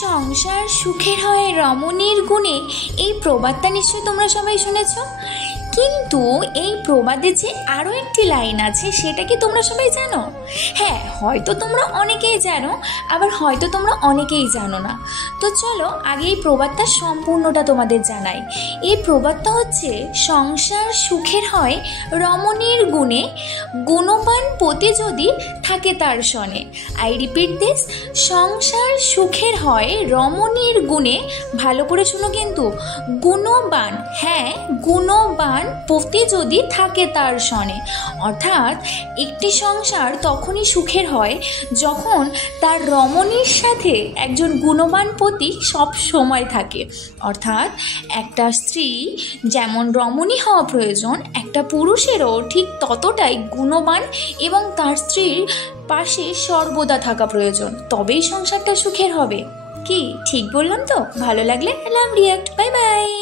সংসার সুখের হয় রমণীর গুণে, এই প্রবাদটা নিশ্চয়ই তোমরা সবাই শুনেছ। কিন্তু এই প্রবাদে যে আরও একটি লাইন আছে, সেটা কি তোমরা সবাই জানো? হ্যাঁ, হয়তো তোমরা অনেকেই জানো, আবার হয়তো তোমরা অনেকেই জানো না। তো চলো আগে এই প্রবাদটা সম্পূর্ণটা তোমাদের জানাই। এই প্রবাদটা হচ্ছে, সংসার সুখের হয় রমণীর গুণে, গুণবান পতি যদি থাকে তার সনে। আই রিপিট দিস, সংসার সুখের হয় রমণীর গুণে, ভালো করে শুনো কিন্তু, গুণবান, হ্যাঁ গুণবান পতি যদি থাকে তার সনে। অর্থাৎ একটি সংসার তখনই সুখের হয় যখন তার রমণীর সাথে একজন গুণবান পতি সব সময় থাকে। অর্থাৎ একটা স্ত্রী যেমন রমণী হওয়া প্রয়োজন, একটা পুরুষেরও ঠিক ততটাই গুণবান এবং তার স্ত্রীর পাশে সর্বদা থাকা প্রয়োজন, তবেই সংসারটা সুখের হবে। কি ঠিক বললাম তো? ভালো লাগলে লাভ রিয়াক্ট। Bye bye.